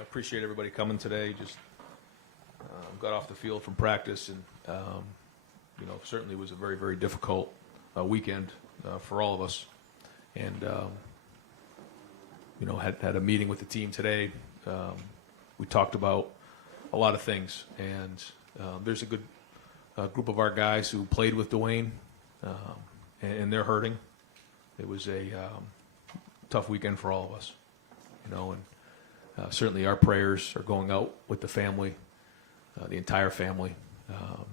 I appreciate everybody coming today. Just got off the field from practice, and certainly was a very, very difficult weekend for all of us. And had a meeting with the team today. We talked about a lot of things, and there's a good group of our guys who played with Dwayne, and they're hurting. It was a tough weekend for all of us, and certainly our prayers are going out with the family, the entire family,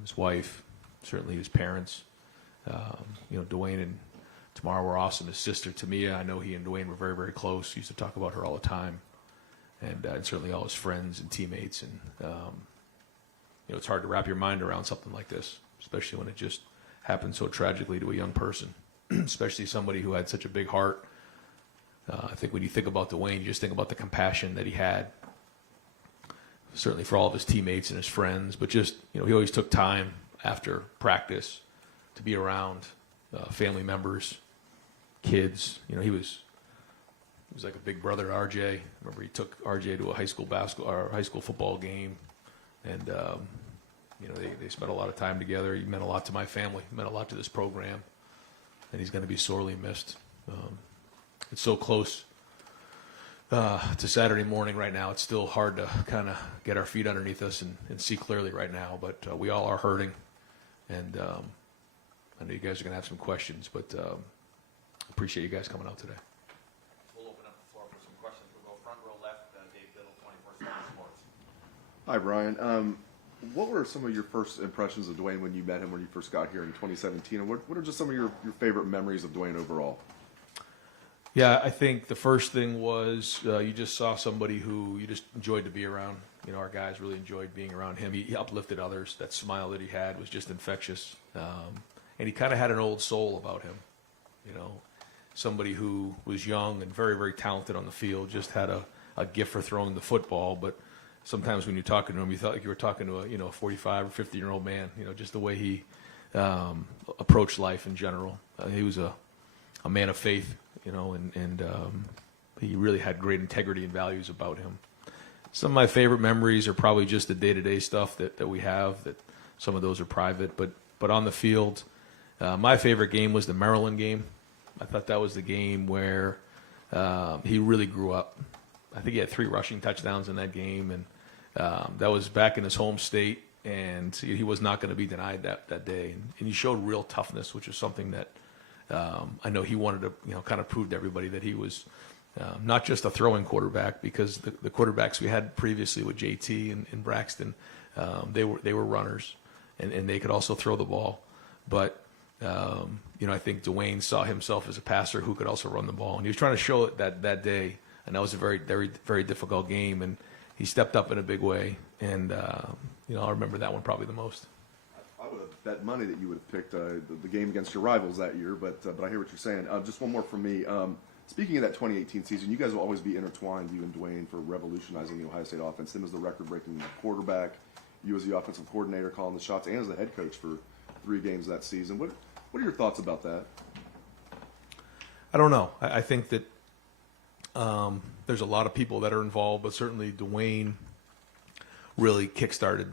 his wife, certainly his parents. Dwayne and Tamara were awesome. His sister, Tamia, I know he and Dwayne were very, very close. He used to talk about her all the time, and certainly all his friends and teammates. And, it's hard to wrap your mind around something like this, especially when it just happened so tragically to a young person, especially somebody who had such a big heart. I think when you think about Dwayne, you just think about the compassion that he had, certainly for all of his teammates and his friends, but just, he always took time after practice to be around family members, kids. He was like a big brother to RJ. I remember he took RJ to a high school football game, and they spent a lot of time together. He meant a lot to my family. He meant a lot to this program, and he's going to be sorely missed. It's so close to Saturday morning right now. It's still hard to kind of get our feet underneath us and see clearly right now, but we all are hurting, and I know you guys are going to have some questions, but appreciate you guys coming out today. We'll open up the floor for some questions. We'll go front row left, Dave Biddle, 24/7 Sports. Hi, Brian. What were some of your first impressions of Dwayne when you met him when you first got here in 2017? And what are just some of your favorite memories of Dwayne overall? Yeah, I think the first thing was you just saw somebody who you just enjoyed to be around. Our guys really enjoyed being around him. He uplifted others. That smile that he had was just infectious. And he kind of had an old soul about him. Somebody who was young and very, very talented on the field, just had a gift for throwing the football. But sometimes when you're talking to him, you thought like you were talking to a 45 or 50-year-old man, just the way he approached life in general. He was a man of faith, and he really had great integrity and values about him. Some of my favorite memories are probably just the day-to-day stuff that we have, that some of those are private. But on the field, my favorite game was the Maryland game. I thought that was the game where he really grew up. I think he had 3 rushing touchdowns in that game, and that was back in his home state, and he was not going to be denied that day. And he showed real toughness, which is something that I know he wanted to kind of prove to everybody that he was not just a throwing quarterback, because the quarterbacks we had previously with JT and Braxton, they were runners, and they could also throw the ball. But I think Dwayne saw himself as a passer who could also run the ball, and he was trying to show it that day. And that was a very, very, very difficult game, and he stepped up in a big way. And I'll remember that one probably the most. I would have bet money that you would have picked the game against your rivals that year, but I hear what you're saying. Just one more from me. Speaking of that 2018 season, you guys will always be intertwined, you and Dwayne, for revolutionizing the Ohio State offense. Him as the record-breaking quarterback, you as the offensive coordinator calling the shots, and as the head coach for 3 games that season. What are your thoughts about that? I don't know. I think that there's a lot of people that are involved, but certainly Dwayne really kickstarted,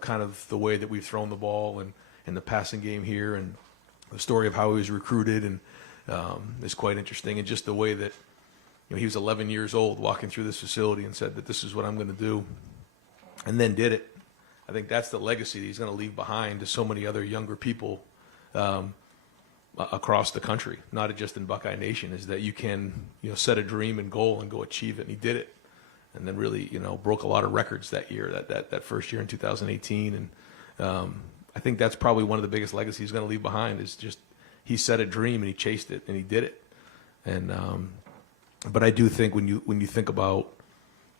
kind of the way that we've thrown the ball and the passing game here, and the story of how he was recruited and is quite interesting. And just the way that he was 11 years old walking through this facility and said that this is what I'm going to do, and then did it. I think that's the legacy that he's going to leave behind to so many other younger people across the country, not just in Buckeye Nation, is that you can set a dream and goal and go achieve it. And he did it, and then really broke a lot of records that year, that first year in 2018. And I think that's probably one of the biggest legacies he's going to leave behind, is just he set a dream and he chased it and he did it. And but I do think when you think about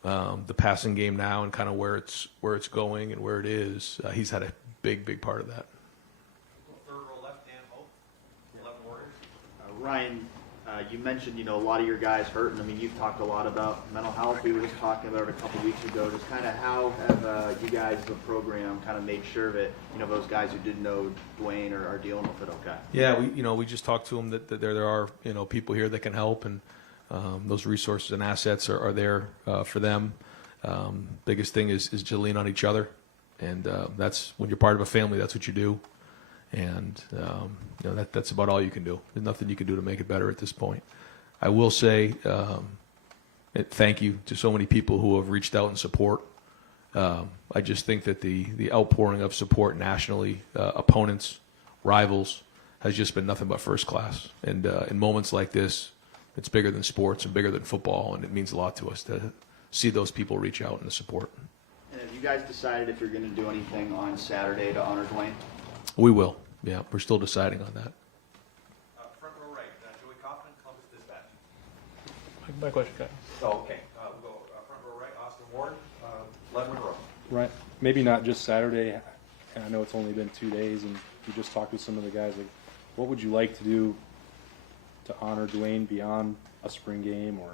the passing game now and kind of where it's going and where it is, he's had a big part of that. Ryan, you mentioned, a lot of your guys hurt, and you've talked a lot about mental health. We were just talking about it a couple of weeks ago. Just kind of how have you guys, the program, kind of made sure that those guys who didn't know Dwayne are dealing with it okay? Yeah, we just talked to them that there are people here that can help, and those resources and assets are there for them. Biggest thing is to lean on each other, and that's when you're part of a family. That's what you do, and that's about all you can do. There's nothing you can do to make it better at this point. I will say thank you to so many people who have reached out in support. I just think that the outpouring of support nationally, opponents, rivals, has just been nothing but first class. And in moments like this, it's bigger than sports and bigger than football, and it means a lot to us to see those people reach out and support. And have you guys decided if you're going to do anything on Saturday to honor Dwayne? We will. Yeah, we're still deciding on that. Front row right, Joey Kaufman, Columbus Dispatch. My question, guys. Oh, okay. We'll go front row right, Austin Ward, Len Monroe. Right. Maybe not just Saturday. And I know it's only been 2 days, and you just talked with some of the guys. Like, what would you like to do to honor Dwayne beyond a spring game, or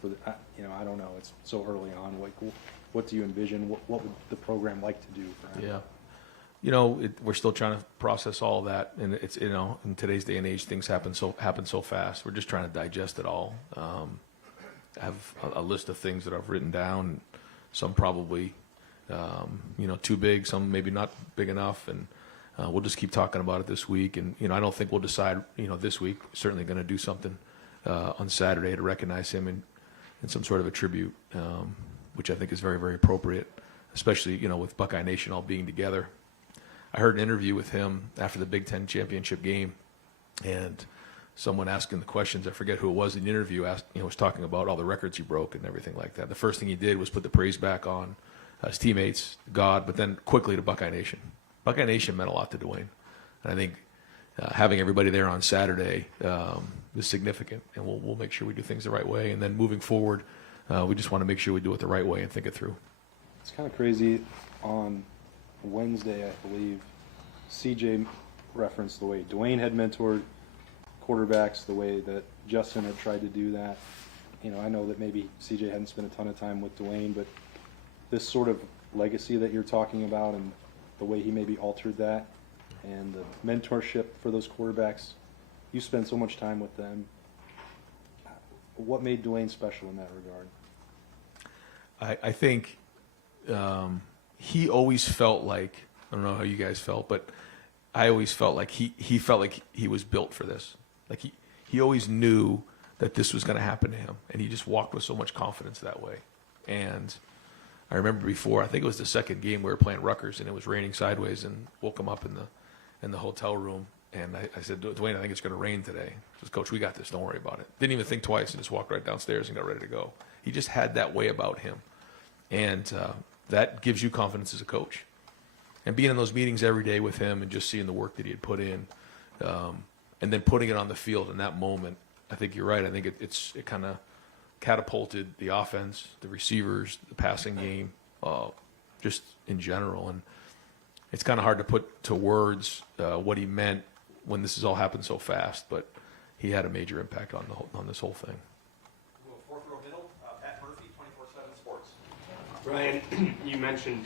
for the, I don't know. It's so early on. Like, what do you envision? What would the program like to do for him? Yeah. We're still trying to process all of that, and it's in today's day and age, things happen so fast. We're just trying to digest it all. I have a list of things that I've written down. Some probably, too big. Some maybe not big enough, and we'll just keep talking about it this week. And I don't think we'll decide. This week. We're certainly going to do something on Saturday to recognize him in some sort of a tribute, which I think is very, very appropriate, especially with Buckeye Nation all being together. I heard an interview with him after the Big Ten championship game, and someone asking the questions, I forget who it was in the interview, was talking about all the records he broke and everything like that. The first thing he did was put the praise back on his teammates, God, but then quickly to Buckeye Nation. Buckeye Nation meant a lot to Dwayne. And I think having everybody there on Saturday is significant, and we'll make sure we do things the right way. And then moving forward, we just want to make sure we do it the right way and think it through. It's kind of crazy. On Wednesday, I believe, CJ referenced the way Dwayne had mentored quarterbacks, the way that Justin had tried to do that. I know that maybe CJ hadn't spent a ton of time with Dwayne, but this sort of legacy that you're talking about and the way he maybe altered that and the mentorship for those quarterbacks, you spend so much time with them. What made Dwayne special in that regard? I think he always felt like, I don't know how you guys felt, but I always felt like he felt like he was built for this. Like he always knew that this was going to happen to him, and he just walked with so much confidence that way. And I remember before, I think it was the second game we were playing Rutgers, and it was raining sideways, and woke him up in the hotel room, and I said, Dwayne, I think it's going to rain today. He says, Coach, we got this. Don't worry about it. Didn't even think twice, and just walked right downstairs and got ready to go. He just had that way about him, and that gives you confidence as a coach. And being in those meetings every day with him and just seeing the work that he had put in, and then putting it on the field in that moment, I think you're right. I think it kind of catapulted the offense, the receivers, the passing game, just in general. And it's kind of hard to put to words what he meant when this has all happened so fast, but he had a major impact on this whole thing. We'll go fourth row middle, Pat Murphy, 24/7 Sports. Ryan, you mentioned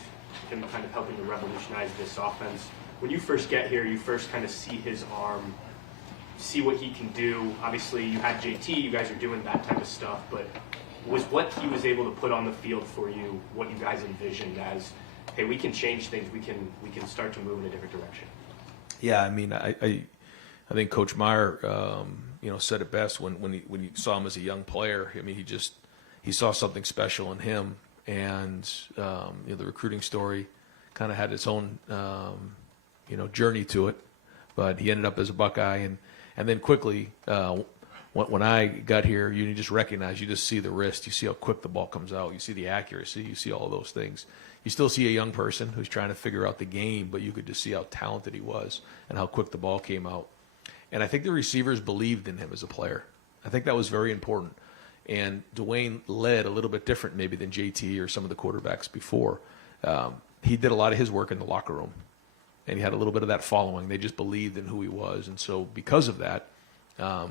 him kind of helping to revolutionize this offense. When you first get here, you first kind of see his arm, see what he can do. Obviously, you had JT, you guys are doing that type of stuff, but was what he was able to put on the field for you what you guys envisioned as, hey, we can change things, we can start to move in a different direction? Yeah, I mean, I think Coach Meyer, said it best when you saw him as a young player. I mean, he saw something special in him, and the recruiting story kind of had its own journey to it, but he ended up as a Buckeye, and then quickly when I got here, you just recognize, you just see the wrist, you see how quick the ball comes out, you see the accuracy, you see all those things. You still see a young person who's trying to figure out the game, but you could just see how talented he was and how quick the ball came out. And I think the receivers believed in him as a player. I think that was very important. And Dwayne led a little bit different maybe than JT or some of the quarterbacks before. He did a lot of his work in the locker room, and he had a little bit of that following. They just believed in who he was. And so because of that,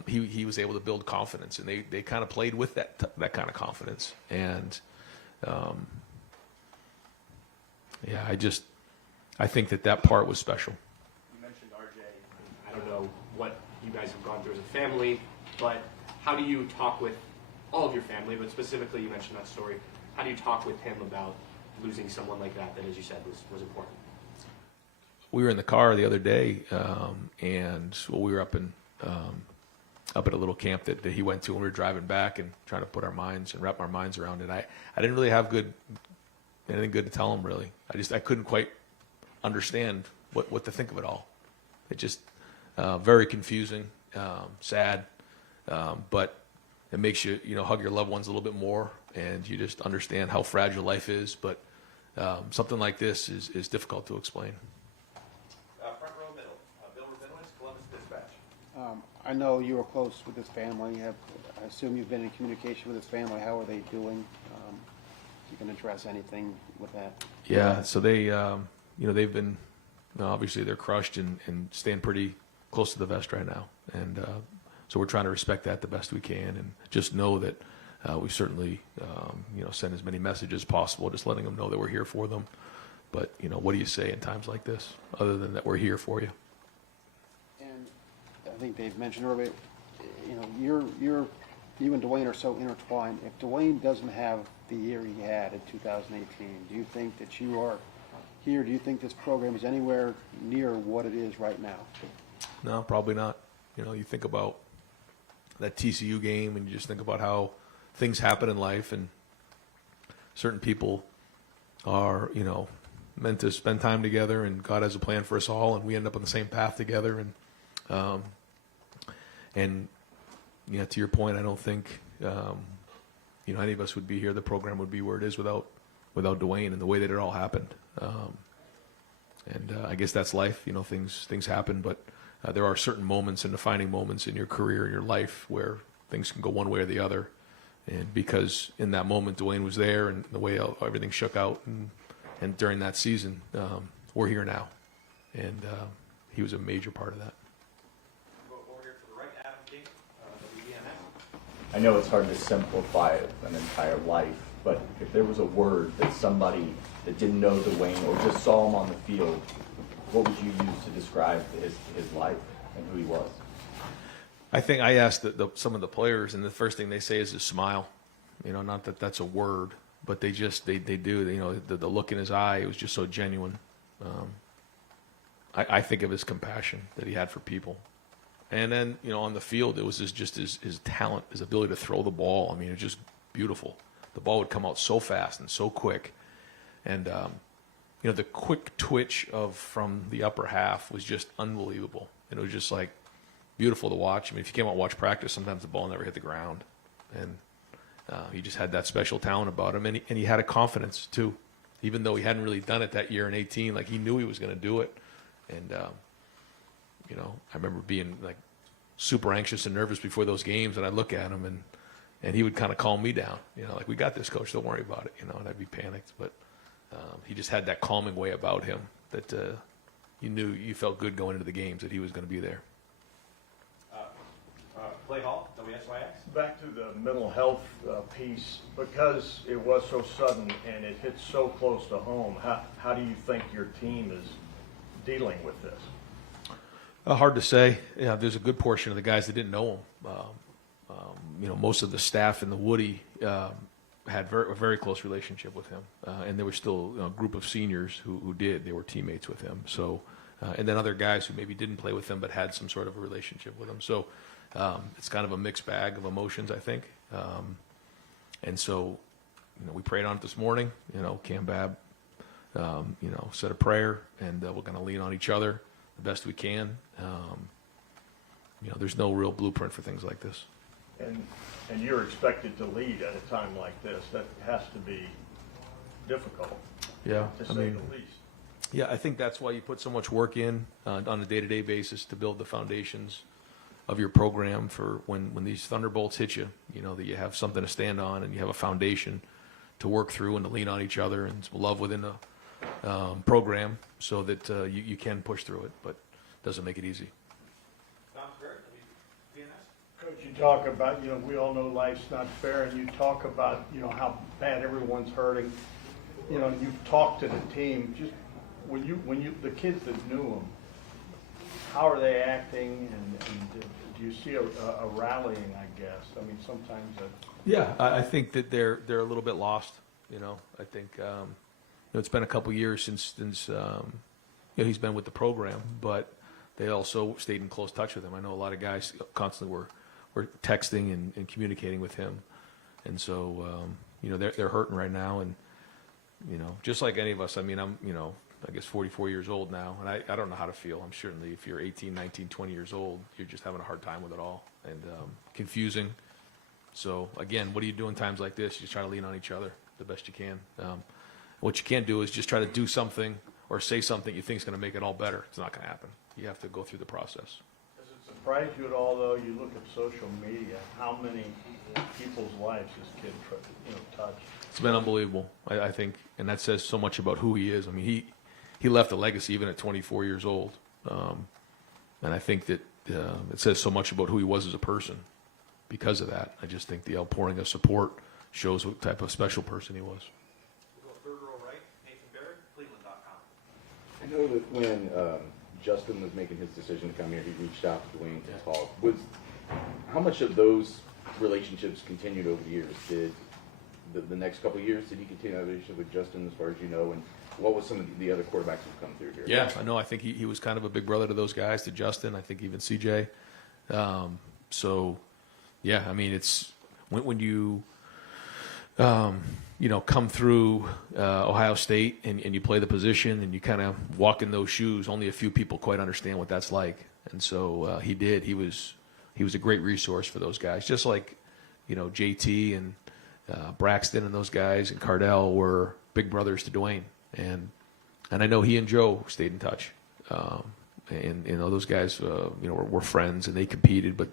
he was able to build confidence, and they kind of played with that kind of confidence. And I think that part was special. You mentioned RJ. I don't know what you guys have gone through as a family, but how do you talk with all of your family, but specifically you mentioned that story, How do you talk with him about losing someone like that, as you said, was important? We were in the car the other day, and we were up at a little camp that he went to, and we were driving back and trying to put our minds and wrap our minds around it. I didn't really have anything good to tell him, really. I couldn't quite understand what to think of it all. It just very confusing, sad, but it makes you hug your loved ones a little bit more, and you just understand how fragile life is. But something like this is difficult to explain. Front row middle. Bill Rabinowitz, Columbus Dispatch. I know you were close with his family. I assume you've been in communication with his family. How are they doing? You can address anything with that. Yeah, so they, they've been, obviously they're crushed and staying pretty close to the vest right now. And so we're trying to respect that the best we can, and just know that we certainly, send as many messages as possible, just letting them know that we're here for them. But, what do you say in times like this, other than that we're here for you? And I think Dave mentioned earlier, you and Dwayne are so intertwined. If Dwayne doesn't have the year he had in 2018, do you think that you are here? Do you think this program is anywhere near what it is right now? No, probably not. You think about that TCU game, and you just think about how things happen in life, and certain people are, meant to spend time together, and God has a plan for us all, and we end up on the same path together. And to your point, I don't think any of us would be here. The program would be where it is without Dwayne and the way that it all happened. And I guess that's life. Things happen, but there are certain moments and defining moments in your career, in your life, where things can go one way or the other. And because in that moment Dwayne was there, and the way everything shook out, and during that season, we're here now, and he was a major part of that. Over here to the right, Adam King, WBNS. I know it's hard to simplify an entire life, but if there was a word that somebody that didn't know Dwayne or just saw him on the field, what would you use to describe his life and who he was? I think I asked some of the players, and the first thing they say is his smile. Not that that's a word, but they do. The look in his eye, it was just so genuine. I think of his compassion that he had for people. And then, on the field, it was just his talent, his ability to throw the ball. I mean, it was just beautiful. The ball would come out so fast and so quick. And, the quick twitch from the upper half was just unbelievable. And it was just like beautiful to watch. I mean, if you came out and watched practice, sometimes the ball never hit the ground. And he just had that special talent about him. And he had a confidence, too. Even though he hadn't really done it that year in 18, like he knew he was going to do it. And, I remember being like super anxious and nervous before those games, and I'd look at him, and he would kind of calm me down. Like, we got this, coach, don't worry about it, and I'd be panicked. But he just had that calming way about him that you felt good going into the games that he was going to be there. Clay Hall, WSYX. Back to the mental health piece, because it was so sudden and it hit so close to home, how do you think your team is dealing with this? Hard to say. Yeah, there's a good portion of the guys that didn't know him. Most of the staff in the Woody had a very close relationship with him, and there was still a group of seniors who did. They were teammates with him. So, and then other guys who maybe didn't play with him but had some sort of a relationship with him. So, it's kind of a mixed bag of emotions, I think. And so, we prayed on it this morning. Cam Babb, said a prayer, and we're going to lean on each other the best we can. There's no real blueprint for things like this. And you're expected to lead at a time like this. That has to be difficult, Yeah, to say the least. Yeah, I think that's why you put so much work in on a day-to-day basis to build the foundations of your program for when these thunderbolts hit you, that you have something to stand on and you have a foundation to work through and to lean on each other and love within the program so that you can push through it, but it doesn't make it easy. Tom Spirit, WBNS. Coach, you talk about, we all know life's not fair, and you talk about, how bad everyone's hurting. You've talked to the team. Just when you the kids that knew them, how are they acting, and do you see a rallying? I guess. I mean, sometimes. Yeah, I think that they're a little bit lost. I think it's been a couple years since he's been with the program, but they also stayed in close touch with him. I know a lot of guys constantly were texting and communicating with him, and so they're hurting right now, and just like any of us. I mean, I'm I guess 44 years old now, and I don't know how to feel. I'm certainly, if you're 18, 19, 20 years old, you're just having a hard time with it all, and confusing. So again, what do you do in times like this? You just try to lean on each other the best you can. What you can't do is just try to do something or say something you think is going to make it all better. It's not going to happen. You have to go through the process. Does it surprise you at all, though, you look at social media, how many people's lives this kid touched? It's been unbelievable, I think, and that says so much about who he is. I mean, he left a legacy even at 24 years old, and I think that it says so much about who he was as a person because of that. I just think the outpouring of support shows what type of special person he was. We'll go third row right, Nathan Barrett, Cleveland.com. I know that when Justin was making his decision to come here, he reached out to Dwayne to talk. How much of those relationships continued over the years? Did the next couple of years, did he continue that relationship with Justin as far as you know? And what was some of the other quarterbacks who've come through here? Yeah, I know. I think he was kind of a big brother to those guys, to Justin. I think even CJ. So, yeah, I mean, it's when you come through Ohio State and you play the position and you kind of walk in those shoes, only a few people quite understand what that's like. And so he did. He was a great resource for those guys, just like JT and Braxton and those guys and Cardell were big brothers to Dwayne. And I know he and Joe stayed in touch. And those guys were friends, and they competed, but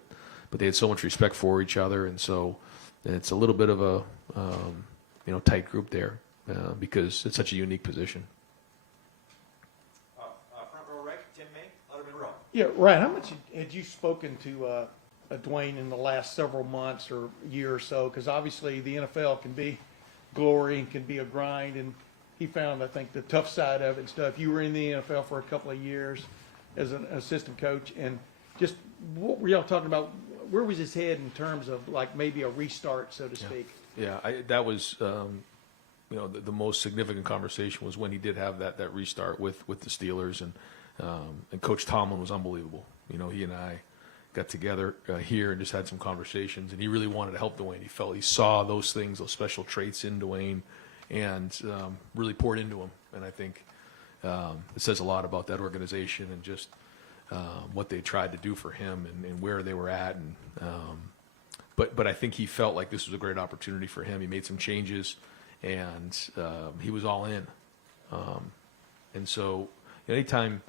they had so much respect for each other, and so it's a little bit of a tight group there because it's such a unique position. Front row right, Tim May, Letterman Row. Yeah, Ryan, how much had you spoken to Dwayne in the last several months or year or so? Because obviously the NFL can be glory and can be a grind, and he found, I think, the tough side of it and stuff. You were in the NFL for a couple of years as an assistant coach, and just what were y'all talking about? Where was his head in terms of like maybe a restart, so to speak? Yeah, that was the most significant conversation was when he did have that restart with the Steelers, and Coach Tomlin was unbelievable. He and I got together here and just had some conversations, and he really wanted to help Dwayne. He saw those things, those special traits in Dwayne, and really poured into him. And I think it says a lot about that organization and just what they tried to do for him and where they were at. And but I think he felt like this was a great opportunity for him. He made some changes, and he was all in. And so anytime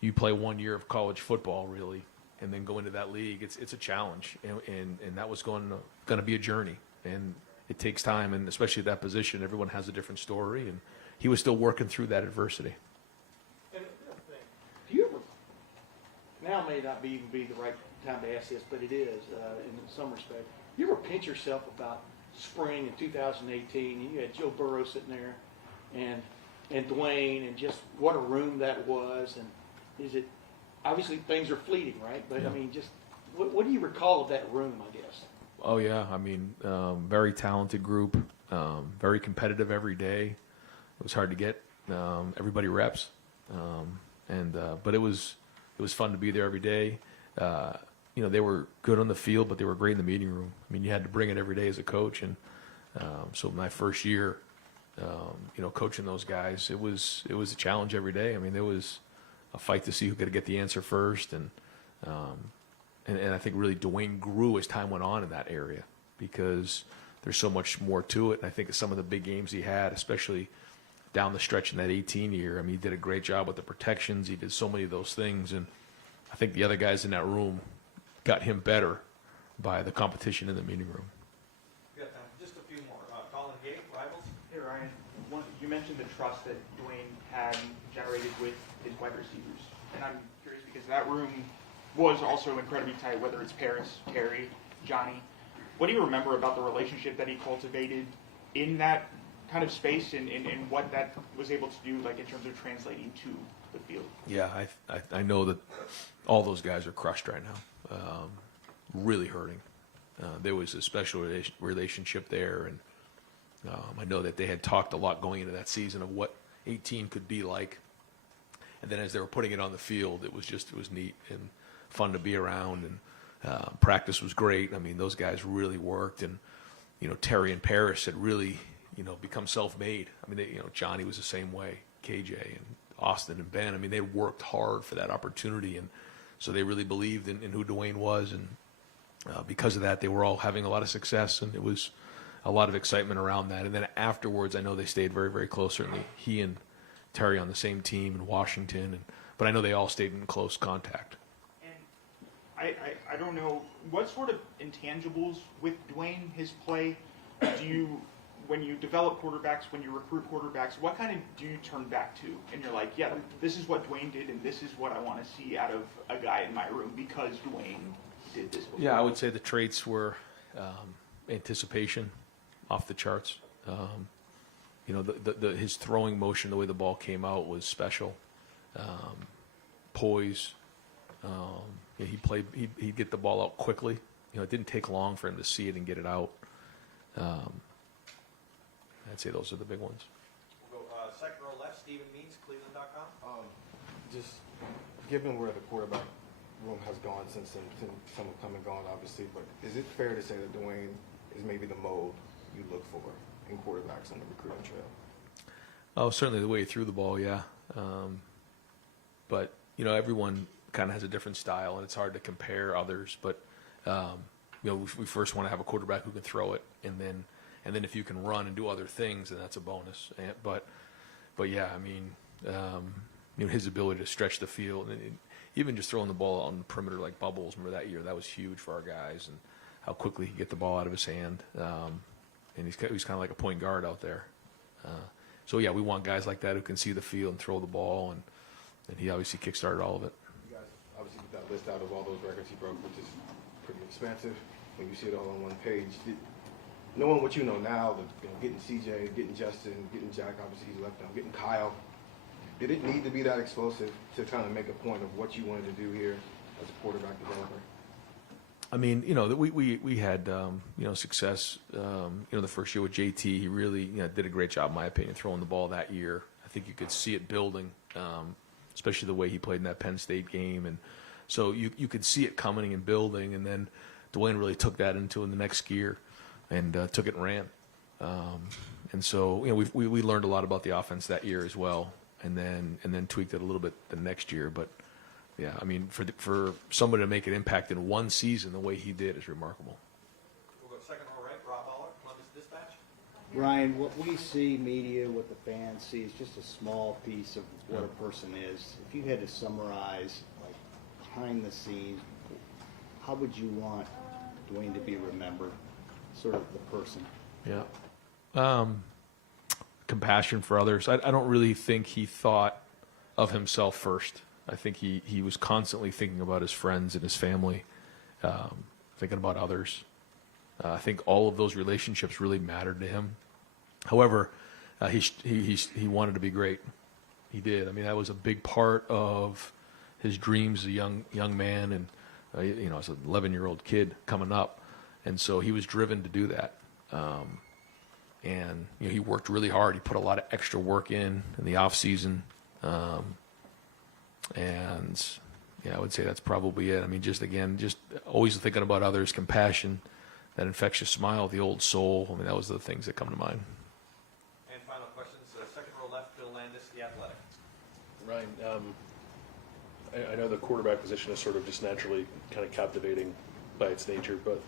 you play 1 year of college football, really, and then go into that league, it's a challenge, and that was going to be a journey, and it takes time, and especially at that position, everyone has a different story, and he was still working through that adversity. And the other thing, do you ever, now may not even be the right time to ask this, but it is in some respect, you ever pinch yourself about spring in 2018, you had Joe Burrow sitting there, and Dwayne, and just what a room that was, and is it, obviously things are fleeting, right? But Yeah. I mean, just what do you recall of that room, I guess? Oh yeah, I mean, very talented group, very competitive every day. It was hard to get everybody reps, but it was fun to be there every day. They were good on the field, but they were great in the meeting room. I mean, you had to bring it every day as a coach, and so my first year, coaching those guys, it was a challenge every day. I mean, there was a fight to see who could get the answer first, and I think really Dwayne grew as time went on in that area because there's so much more to it. And I think some of the big games he had, especially down the stretch in that 18 year, I mean, he did a great job with the protections. He did so many of those things, and I think the other guys in that room got him better by the competition in the meeting room. We got time for just a few more. Colin Gay, Rivals. Hey Ryan, you mentioned the trust that Dwayne had generated with his wide receivers, and I'm curious because that room was also incredibly tight, whether it's Paris, Terry, Johnny. What do you remember about the relationship that he cultivated in that kind of space and what that was able to do, like in terms of translating to the field? Yeah, I know that all those guys are crushed right now, really hurting. There was a special relationship there, I know that they had talked a lot going into that season of what 18 could be like. And then as they were putting it on the field, it was neat and fun to be around. And practice was great. I mean, those guys really worked. And, Terry and Paris had really, become self-made. I mean, Johnny was the same way, KJ and Austin and Ben. I mean, they worked hard for that opportunity. And so they really believed in who Dwayne was. And because of that, they were all having a lot of success. And it was a lot of excitement around that. And then afterwards, I know they stayed very, very close. Certainly he and Terry on the same team in Washington. But I know they all stayed in close contact. And I don't know, what sort of intangibles with Dwayne, his play, when you develop quarterbacks, when you recruit quarterbacks, what kind of do you turn back to? And you're like, yeah, this is what Dwayne did, and this is what I want to see out of a guy in my room because Dwayne did this before. Yeah, I would say the traits were anticipation, off the charts. His throwing motion, the way the ball came out was special. Poise. He'd get the ball out quickly. It didn't take long for him to see it and get it out. I'd say those are the big ones. We'll go second row left, Stephen Means, Cleveland.com. Just given where the quarterback room has gone since some have come and gone, obviously, but is it fair to say that Dwayne is maybe the mold you look for in quarterbacks on the recruiting trail? Oh, certainly the way he threw the ball, yeah. But, everyone kind of has a different style, and it's hard to compare others. But, we first want to have a quarterback who can throw it, and then if you can run and do other things, then that's a bonus. But yeah, I mean, his ability to stretch the field, and even just throwing the ball on the perimeter like Bubbles, remember that year, that was huge for our guys, and how quickly he could get the ball out of his hand. And he's kind of like a point guard out there. So yeah, we want guys like that who can see the field and throw the ball, and he obviously kickstarted all of it. You guys obviously put that list out of all those records he broke, which is pretty expansive when you see it all on one page. Knowing what you know now, getting CJ, getting Justin, getting Jack, obviously he's left now, getting Kyle, did it need to be that explosive to kind of make a point of what you wanted to do here as a quarterback developer? I mean, we had success. The first year with JT, he really did a great job, in my opinion, throwing the ball that year. I think you could see it building, especially the way he played in that Penn State game, and so you could see it coming and building. And then Dwayne really took that into the next gear and took it and ran. And so we learned a lot about the offense that year as well, and then tweaked it a little bit the next year, but. Yeah, I mean, for somebody to make an impact in one season the way he did is remarkable. We'll go second row right, Rob Aller, Columbus Dispatch. Ryan, what we see, media, what the fans see is just a small piece of what a person is. If you had to summarize, like, behind the scenes, how would you want Dwayne to be remembered, sort of the person? Yeah. Compassion for others. I don't really think he thought of himself first. I think he was constantly thinking about his friends and his family, thinking about others. I think all of those relationships really mattered to him. However, he wanted to be great. He did. I mean, that was a big part of his dreams as a young man, and as an 11-year-old kid coming up, and so he was driven to do that. And he worked really hard. He put a lot of extra work in the off season. And yeah, I would say that's probably it. I mean, just always thinking about others, compassion, that infectious smile, the old soul. I mean, that was the things that come to mind. And final questions, second row left, Bill Landis, The Athletic. Ryan, I know the quarterback position is sort of just naturally kind of captivating by its nature, but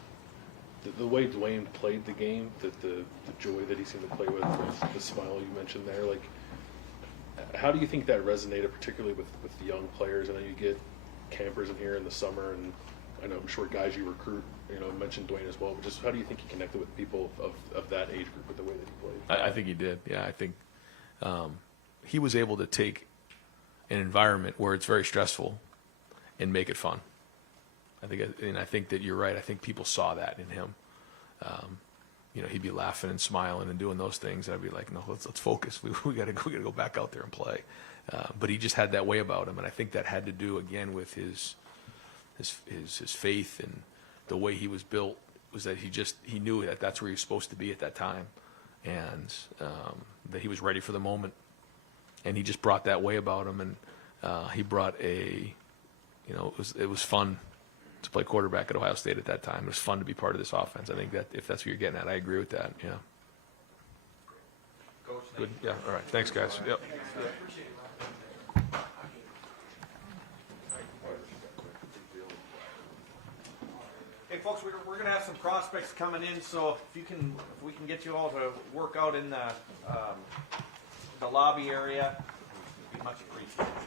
the way Dwayne played the game, the joy that he seemed to play with, the smile you mentioned there, like, how do you think that resonated, particularly with the young players? I know you get campers in here in the summer, and I know I'm sure guys you recruit, mentioned Dwayne as well, but just how do you think he connected with people of that age group with the way that he played? I think he did. Yeah, I think he was able to take an environment where it's very stressful and make it fun. I think that you're right. I think people saw that in him. He'd be laughing and smiling and doing those things. I'd be like, no, let's focus. We gotta go back out there and play. But he just had that way about him, and I think that had to do again with his faith and the way he was built. Was that he knew that that's where he was supposed to be at that time, and that he was ready for the moment. And he just brought that way about him, and he brought it was fun to play quarterback at Ohio State at that time. It was fun to be part of this offense. I think that if that's what you're getting at, I agree with that. Yeah. Coach, Good. Yeah. All right. Thanks, guys. Yep. Hey, folks, we're going to have some prospects coming in, so if we can get you all to work out in the lobby area, it'd be much appreciated.